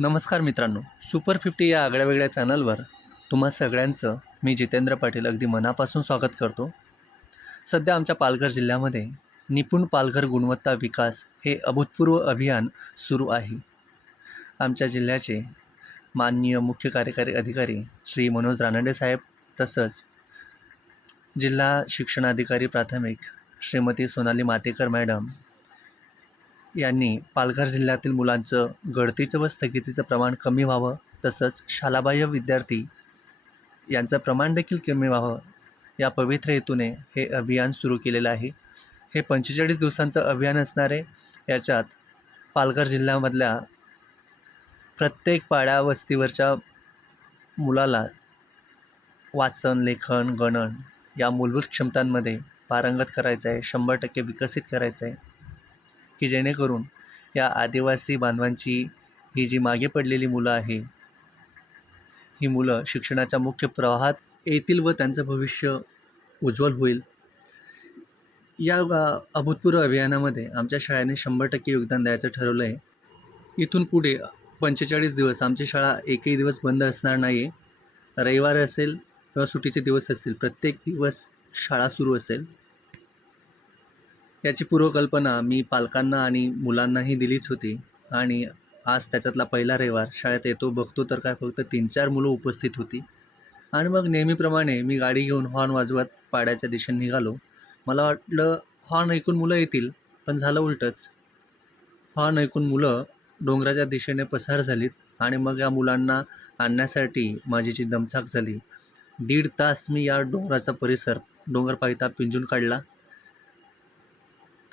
नमस्कार मित्रांनो super fifty या आगळ्या वेगळ्या चॅनलवर तुम्हा सगळ्यांचं मी जितेंद्र पाटील अगदी मनापासून स्वागत करतो. सध्या आमच्या पालघर जिल्ह्यामध्ये निपुण पालघर गुणवत्ता विकास हे अभूतपूर्व अभियान सुरू आहे. आमच्या जिल्ह्याचे माननीय मुख्य कार्यकारी अधिकारी श्री मनोज रानडे साहेब तसंच जिल्हा शिक्षणाधिकारी प्राथमिक श्रीमती सोनाली मातेकर मॅडम यांनी पालघर जिल्ह्यातील मुलांचं गळतीचं व स्थगितीचं प्रमाण कमी व्हावं तसंच शालाबाह्य विद्यार्थी यांचं प्रमाण देखील कमी व्हावं या पवित्र हेतूने हे अभियान सुरू केलेलं आहे. हे पंचेचाळीस दिवसांचं अभियान असणारे याच्यात पालघर जिल्ह्यामधल्या प्रत्येक पाड्या वस्तीवरच्या मुलाला वाचन लेखन गणन या मूलभूत क्षमतांमध्ये पारंगत करायचं आहे शंभर टक्के विकसित करायचं आहे. की जेणेकरून या आदिवासी बांधवांची ही जी मागे पडलेली मुलं आहे ही मुलं शिक्षणाच्या मुख्य प्रवाहात येतील व त्यांचं भविष्य उज्ज्वल होईल. या अभूतपूर्व अभियानामध्ये आमच्या शाळेने शंभर टक्के योगदान द्यायचं ठरवलं आहे इथून पुढे पंचेचाळीस दिवस आमची शाळा एकही दिवस बंद असणार नाही आहे रविवार असेल किंवा सुट्टीचे दिवस असतील प्रत्येक दिवस शाळा सुरू असेल. याची पूर्वकल्पना मी पालकांना आणि मुलांनाही दिलीच होती. आणि आज त्याच्यातला पहिला रविवार शाळेत येतो बघतो तर काय फक्त तीन चार मुलं उपस्थित होती. आणि मग नेहमीप्रमाणे मी गाडी घेऊन हॉर्न वाजवत पाड्याच्या दिशेने निघालो. मला वाटलं हॉर्न ऐकून मुलं येतील पण झालं उलटंच. हॉर्न ऐकून मुलं डोंगराच्या दिशेने पसार झालीत आणि मग या मुलांना आणण्यासाठी माझी जी दमछाक झाली. दीड तास मी या डोंगराचा परिसर डोंगर पायथा पिंजून काढला.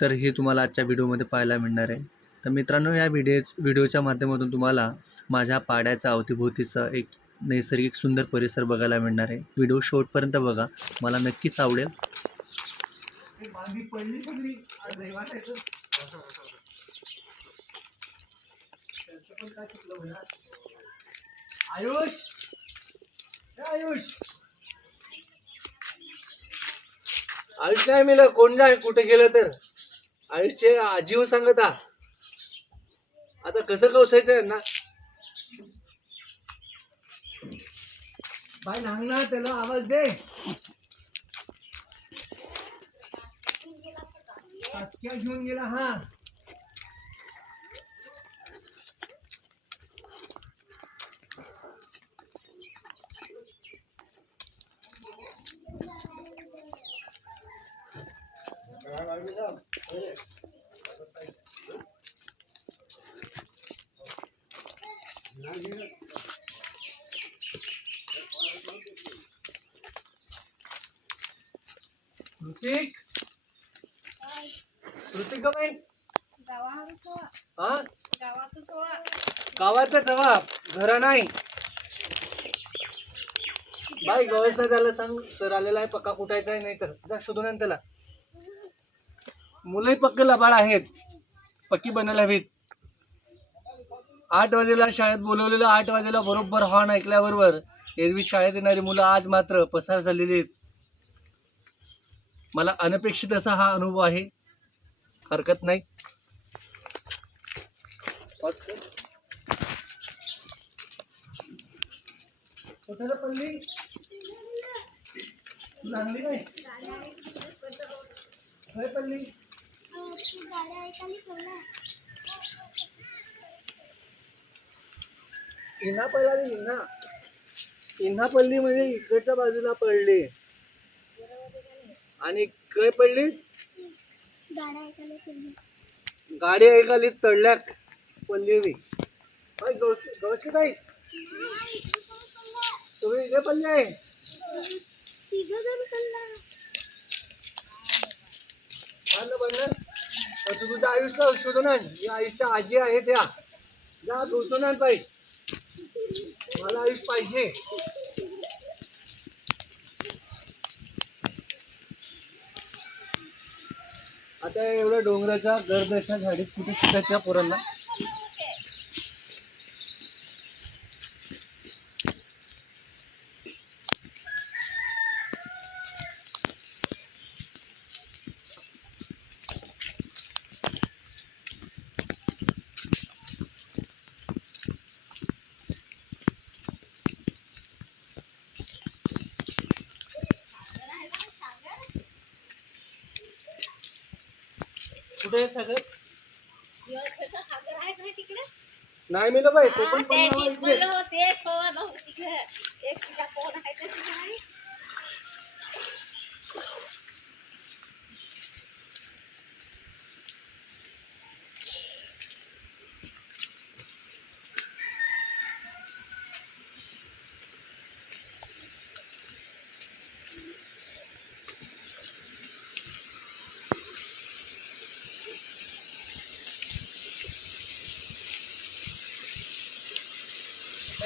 तर हे तुम्हाला आजच्या व्हिडिओमध्ये पाहायला मिळणार आहे. तर मित्रांनो या व्हिडिओ व्हिडिओच्या माध्यमातून तुम्हाला माझ्या पाड्याचा अवतीभोवतीचा एक नैसर्गिक सुंदर परिसर बघायला मिळणार आहे. व्हिडिओ शेवटपर्यंत बघा. मला नक्कीच आवडेल. आयुष! आयुष! आयुष नाही मिळलं कोण नाही कुठे गेलं तर? आयुषचे आजीव सांगत आता कसं कवसायचं आहे ना बाय ना त्याला आवाज दे. घेऊन गेला हा ऋतिक? हा? गावातच हवा घरा नाही. बाई गवस नाही झालं सांग. सर आलेला आहे पक्का कुठायचा आहे नाही तर जा शोधून आण त्याला. मुलंही पक्क लबाड आहेत. पक्की बनायला हवीत. आठ वाजेला शाळेत बोलवलेलं आठ वाजेला बरोबर हॉर्न ऐकल्याबरोबर एरवी शाळेत येणारी मुलं आज मात्र पसार झालेली आहेत. मला अनपेक्षित असा हा अनुभव आहे. हरकत नाही. पल्ली पल्ली इन्हा रे इन्हा. इन्हा पडली म्हणजे इकडच्या बाजूला पडली. आणि काय पडली? गाडी ऐकाली तडल्याक पडली मी गवशी ताई? तुम्ही इथे पडले आहे? बनलं तर तू तुझ्या आयुष्य शोधून आण ही आयुषच्या आजी आहे त्या. जा शोधून आण पाहिजे मला आयुष पाहिजे. आता एवढ्या डोंगराच्या गर्दशा झाडीत कुठे शिकायच्या पोरांना? आहे तिकडे नाही मिळलं बाई तो पण पण चिपळलं होते. एक तुझा फोन आहे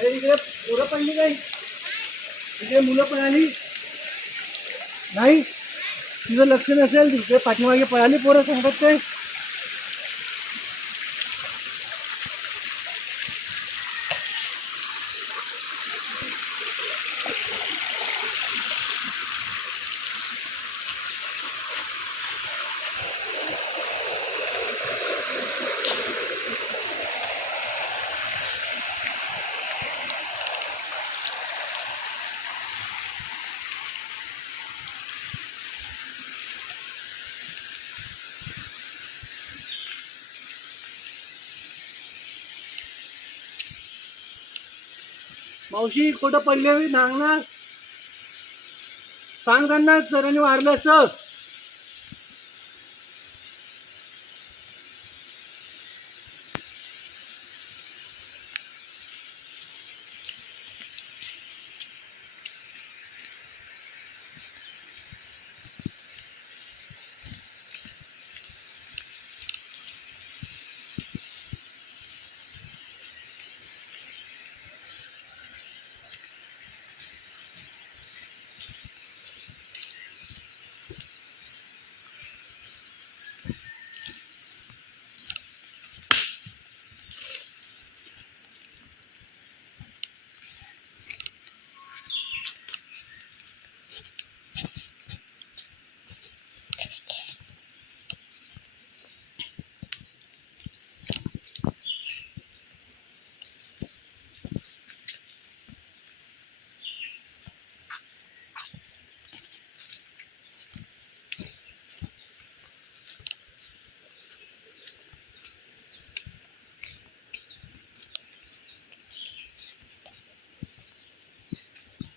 इकडे पोरं पडली काही इकडे मुलं पळाली नाही तुझं लक्ष नसेल तिकडे पाठीमागे पळाली पोरं सांगतात काय मावशी कुठं पडले नांगणार सांग त्यांना सरांनी वारलं सर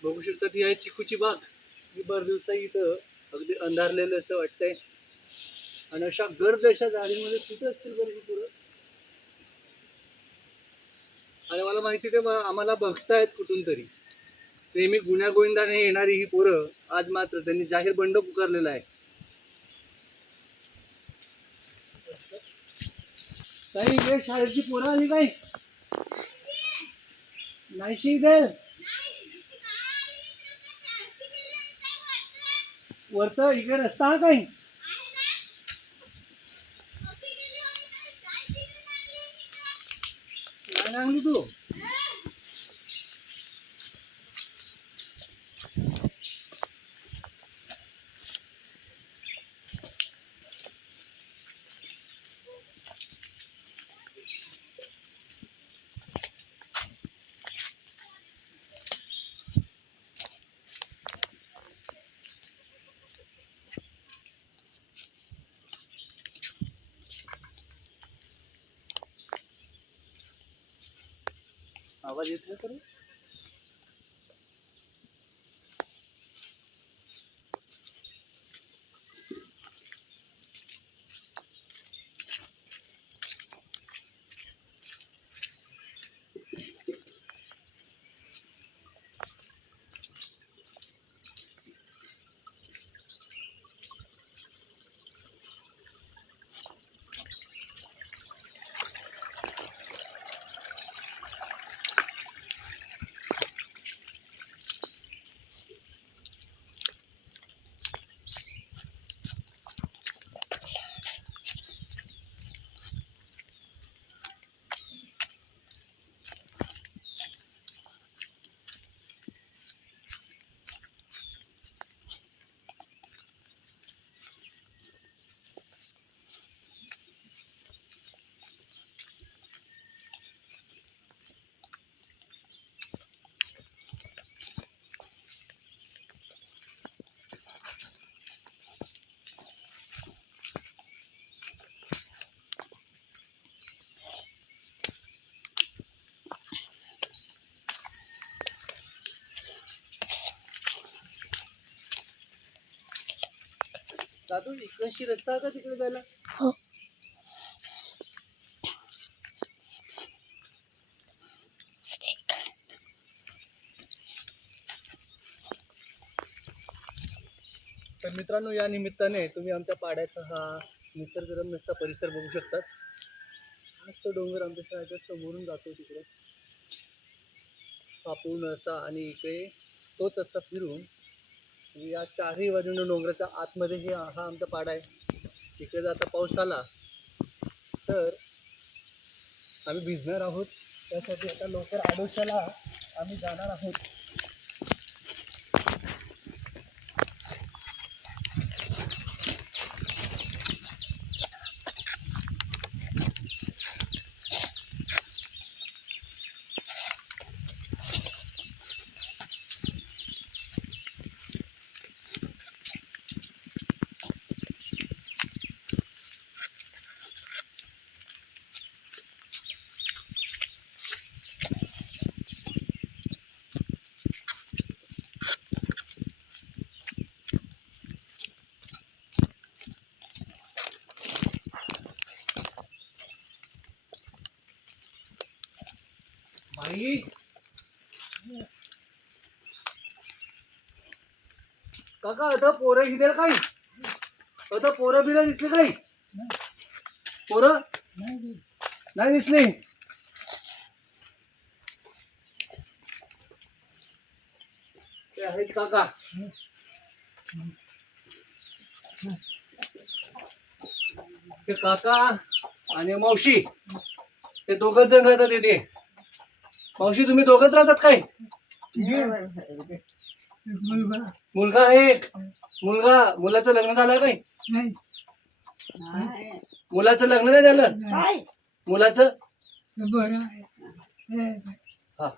बघू शकतात ती आहे चिकूची बाग. ही भर दिवसा इथं अगदी अंधारलेलं असं वाटतंय. आणि अशा गर्द अशा झाडीमध्ये कुठं असतील बरं ही पुरं? आणि मला माहिती ते आम्हाला बघतायत कुठून तरी. नेहमी गुन्ह्या गोविंदाने येणारी ही पोरं आज मात्र त्यांनी जाहीर बंड पुकारलेला आहे. काही इकडे शाळेची पोरं आली काय नाहीशी इथे? वरत इकडे रस्ता हा काही. लागली तू? आवाज येत नाही दादू इकडशी रस्ता आहे का तिकडे जायला? हो. तर मित्रांनो या निमित्ताने तुम्ही आमच्या पाड्याचा हा निसर्गरम्य असा परिसर बघू शकतात मस्त डोंगर आमच्या शाळेच्या समोरून जातो तिकडे. कापून असा आणि इकडे तोच असा फिरून म्हणजे या चारही बाजूने डोंगराच्या आतमध्ये हे हा आमचा पाडा आहे. इकडे जर आता पाऊस आला तर आम्ही भिजणार आहोत. त्यासाठी आता लवकर आडोशाला आम्ही जाणार आहोत. बाई. काका आता पोरं दिसेल काही? आता पोरं बिरं दिसले काही? पोरं? नाही दिसले. ते आहेत काका. ते काका आणि मावशी. ते दोघच जण राहतात तिथे मावशी तुम्ही दोघच राहतात काय? मुलगा. आहे एक. मुलगा मुलाचं लग्न झालं काय? मुलाचं लग्न नाही झालं? काय मुलाचं? हा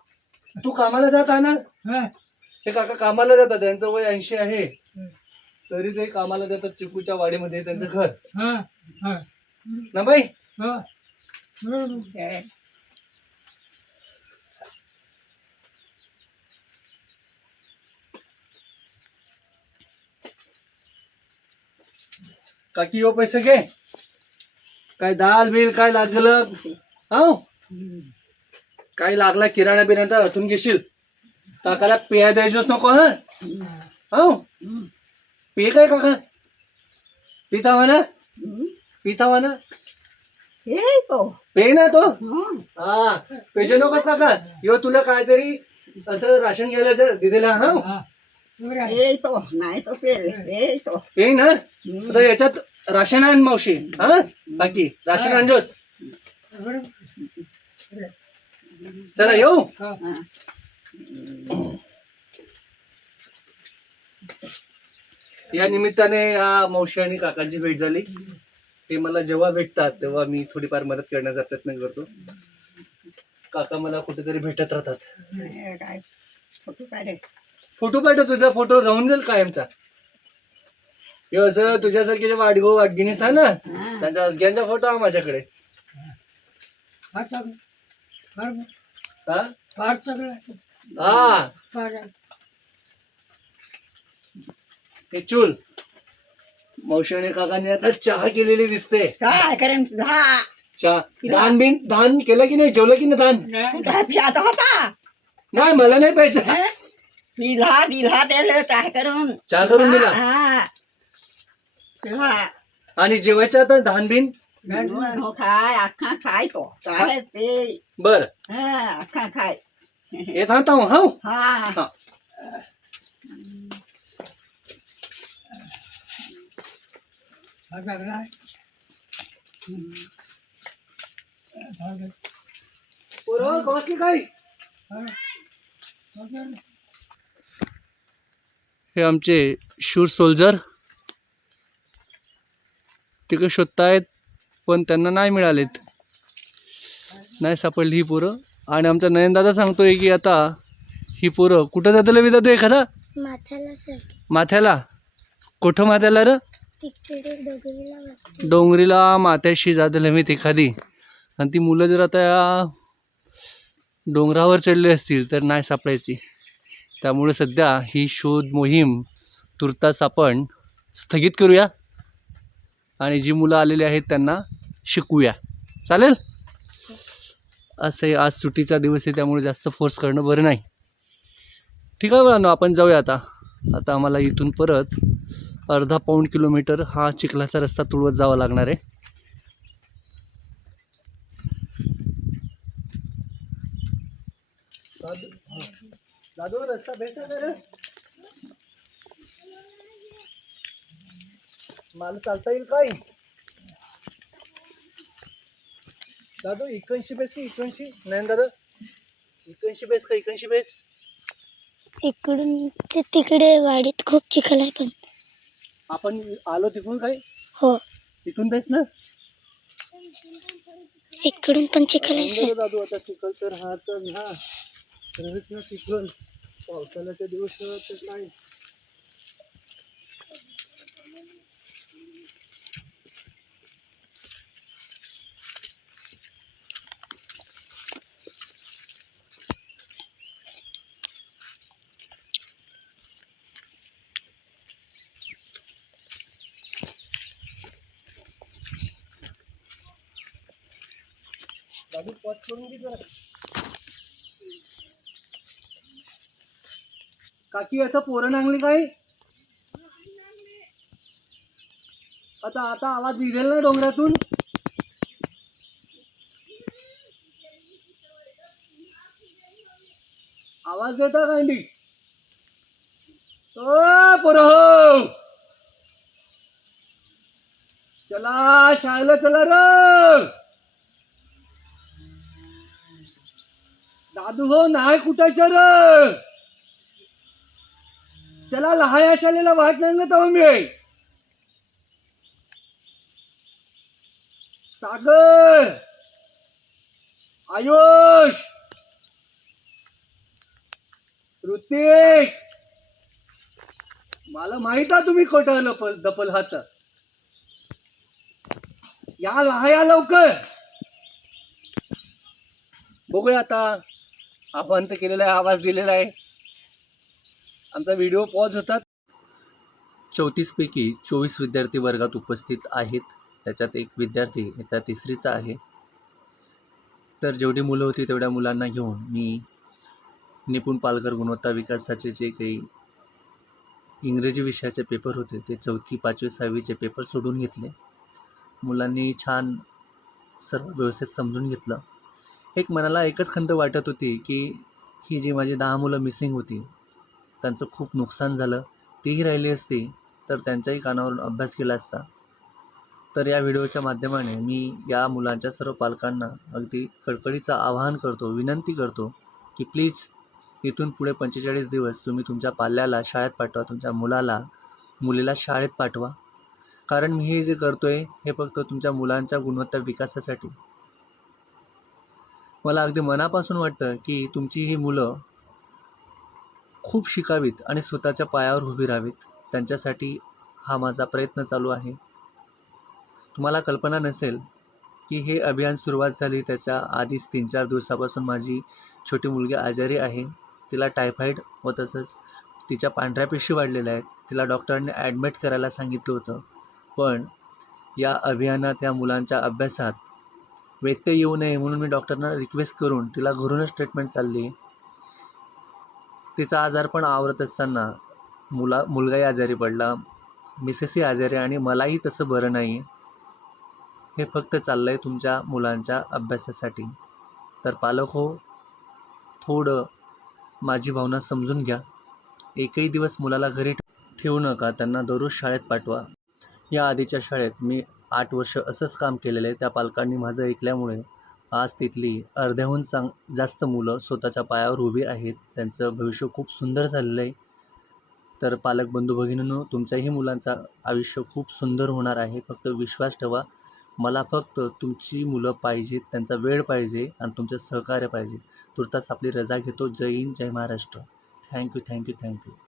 तू कामाला जात आहे ना? हे. काका कामाला जातात. त्यांचं वय ऐंशी आहे. तरी ते कामाला जातात चिकूच्या वाडीमध्ये त्यांचं घर. ना बाई? काकी यो पैसे घे. काय दाल बिल काय लागलं? हो? काय लागला किराणा बिराणा अर्थून घेशील? काकाला पेया द्यायचोच नको हा? हो? पे काय काका? पिता ना पिता ना हे तो. पे ना तो? हं. हा पेशंट नकोस काका. यो तुला काहीतरी असं राशन घ्यायला दिलेला हा? हे तो. नाही तो पे हे तो. पे ना? हं. तर याच्यात राशन आण मावशी हा? बाकी राशन आणजोस चला येऊ. या निमित्ताने या मावशी आणि काकांची भेट झाली. ते मला जेव्हा भेटतात तेव्हा मी थोडीफार मदत करण्याचा प्रयत्न करतो. काका मला कुठेतरी भेटत राहतात. फोटो पाठव तुझा फोटो राहून जाईल कायमचा. हे असं तुझ्यासारखे जे वाडगो वाटगिणीस आहे ना हं. त्यांच्या असग्यांचा फोटो आहे माझ्याकडे. हा? हा. हे चूल. मावशी आणि काकांनी आता चहा केलेली दिसते. काय करेन दहा चहा. धान बिन धान केलं की नाही? जेवलं की नाही धान? कुठं? प्यात होता. नाही मला नाही पाहिजे हं? दिला दिला त्याला काय करून. चहा करून दिला? हा. आणि जेवायचं आता धान बिन म्हणून हो खाय अख्खा खाय तो. काय पे बर. हा अख्खा खाय. हे थांबता हा हा. हा. पोरं, बसली काय? हे आमचे शूर सोल्जर. तिकडे शोधतायत पण त्यांना नाही मिळालेत. नाही सापडली ही पोरं. आणि आमचा नयनदादा सांगतोय की आता ही पोरं कुठं जातलं मी जातो एखादा? माथ्याला कुठं माथ्याला र? डोंगरीला माथ्याशी जातलं मी एखादी. आणि ती मुलं जर आता या डोंगरावर चढली असतील तर नाही सापडायची. त्यामुळे सध्या ही शोध मोहीम तुर्तास आपण स्थगित करूया. आणि जी मुलं आलेली आहेत त्यांना शिकूया चालेल? असं आहे आज सुट्टीचा दिवस आहे त्यामुळे जास्त फोर्स करणं बरं नाही. ठीक आहे मुलांनो आपण जाऊया आता. आता आम्हाला इथून परत अर्धा पाऊण किलोमीटर हा चिखलाचा रस्ता तुळवत जावा लागणार आहे. दादू रस्ता भेटला का रे मला चालता येईल काय? दादू इकडशी बेस की इकडशी नाही दादा? इकडशी बेस का इकडशी बेस इकडून ते तिकडे वाडीत खूप चिखल आहे पण. आपण आलो तिकडून काय? हो. तिथून बेस ना? इकडून पण चिखल आहे सर दादू आता चिखल तर हा तर हा. रहित ना चिखल. पावसाळ्याच्या दिवस तर काय काकी आता पोरं नांगली काय? आता आता आवाज निघेल ना डोंगरातून? आवाज देता काय मी? पोर हो! चला शाळेला चला र! दादू हो नाही कुठाच्या र चला लहाया शालेला वाट नाही ना मी. सागर! आयुष! ऋतिक! मला माहीत आहे तुम्ही खोटं लपल दपल हात. या लहाया लवकर. बघूया आता. आव्हान तर केलेलं आहे आवाज दिलेला आहे. आमचा व्हिडिओ पॉज होता चौतीसपैकी चोवीस विद्यार्थी वर्गात उपस्थित आहेत. त्याच्यात एक विद्यार्थी त्या तिसरीचा आहे. तर जेवढी मुलं होती तेवढ्या मुलांना घेऊन मी निपुण पालकर गुणवत्ता विकासाचे जे काही इंग्रजी विषयाचे पेपर होते ते चौथी पाचवी सहावीचे पेपर सोडून घेतले. मुलांनी छान सर्व व्यवस्थित समजून घेतलं. एक मनाला एकच खंत वाटत होती की ही जी माझी दहा मुलं मिसिंग होती त्यांचं खूप नुकसान झालं तीही राहिली असती तर त्यांच्याही कानावरून अभ्यास केला असता. तर या व्हिडिओच्या माध्यमाने मी या मुलांच्या सर्व पालकांना अगदी कडकडीचं आवाहन करतो विनंती करतो की प्लीज इथून पुढे पंचेचाळीस दिवस तुम्ही तुमच्या पाल्याला शाळेत पाठवा तुमच्या मुलाला मुलीला शाळेत पाठवा. कारण मी हे जे करतो आहे हे फक्त तुमच्या मुलांच्या गुणवत्ता विकासासाठी. मला अगदी मनापासून वाटतं की तुमची ही मुलं खूप शिकावीत आणि स्वतःच्या पायावर उभी राहावीत. त्यांच्यासाठी हा माझा प्रयत्न चालू आहे. तुम्हाला कल्पना नसेल की हे अभियान सुरुवात झाली. त्याच्या आधीच तीन चार दिवसापासून माझी छोटी मुलगी आजारी आहे. तिला टायफॉईड व तसंच तिच्या पांढऱ्या पेशी वाढलेल्या आहेत. तिला डॉक्टरांनी ॲडमिट करायला सांगितलं होतं. पण या अभियानात या मुलांच्या अभ्यासात व्यत्यय येऊ नये म्हणून मी डॉक्टरना रिक्वेस्ट करून तिला घरूनच ट्रीटमेंट चालली. आहे तिचा आजारपण आवरत असताना मुला मुलगाही आजारी पडला. मिसेसही आजारी आणि मलाही तसं बरं नाही. हे फक्त चाललं आहे तुमच्या मुलांच्या अभ्यासासाठी. तर पालक हो थोडं माझी भावना समजून घ्या. एकही दिवस मुलाला घरी ठेवू नका त्यांना दररोज शाळेत पाठवा. या आधीच्या शाळेत मी आठ वर्ष असंच काम केलेलं आहे त्या पालकांनी माझं ऐकल्यामुळे आज तिथली अर्ध्याहून चांग जास्त मुलं स्वतःच्या पायावर उभी आहेत. त्यांचं भविष्य खूप सुंदर झालेलं आहे. तर पालक बंधू भगिनींनो तुमच्याही मुलांचा आयुष्य खूप सुंदर होणार आहे. फक्त विश्वास ठेवा. मला फक्त तुमची मुलं पाहिजेत त्यांचा वेळ पाहिजे आणि तुमचं सहकार्य पाहिजे. तुर्तास आपली रजा घेतो. जय हिंद जय Maharashtra. Thank you thank you thank you